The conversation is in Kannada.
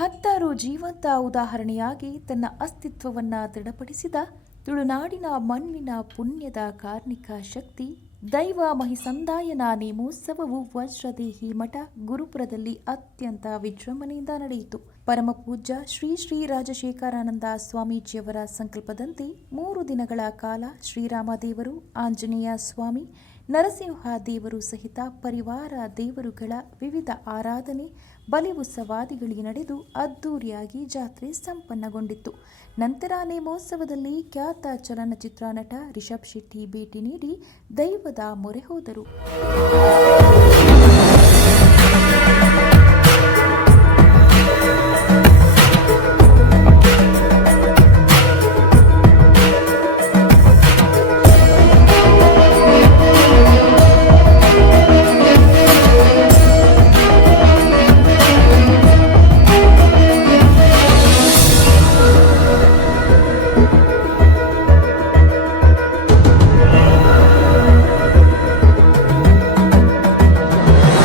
ಹತ್ತಾರು ಜೀವಂತ ಉದಾಹರಣೆಯಾಗಿ ತನ್ನ ಅಸ್ತಿತ್ವವನ್ನು ದೃಢಪಡಿಸಿದ ತುಳುನಾಡಿನ ಮಣ್ಣಿನ ಪುಣ್ಯದ ಕಾರ್ಮಿಕ ಶಕ್ತಿ ದೈವ ಮಹಿಸಂದಾಯನ ನೇಮೋತ್ಸವವು ವಜ್ರದೇಹಿ ಮಠ ಗುರುಪುರದಲ್ಲಿ ಅತ್ಯಂತ ವಿಜೃಂಭಣೆಯಿಂದ ನಡೆಯಿತು. ಪರಮಪೂಜ್ಯ ಶ್ರೀ ಶ್ರೀ ರಾಜಶೇಖರಾನಂದ ಸ್ವಾಮೀಜಿಯವರ ಸಂಕಲ್ಪದಂತೆ 3 ದಿನಗಳ ಕಾಲ ಶ್ರೀರಾಮ ದೇವರು, ಆಂಜನೇಯ ಸ್ವಾಮಿ, ನರಸಿಂಹ ದೇವರು ಸಹಿತ ಪರಿವಾರ ದೇವರುಗಳ ವಿವಿಧ ಆರಾಧನೆ, ಬಲಿ ಉತ್ಸವಾದಿಗಳಿಗೆ ನಡೆದು ಅದ್ದೂರಿಯಾಗಿ ಜಾತ್ರೆ ಸಂಪನ್ನಗೊಂಡಿತ್ತು. ನಂತರ ನೇಮೋತ್ಸವದಲ್ಲಿ ಖ್ಯಾತ ಚಲನಚಿತ್ರ ನಟ ರಿಷಬ್ ಶೆಟ್ಟಿ ಭೇಟಿ ನೀಡಿ ದೈವದ ಮೊರೆ ಹೋದರು.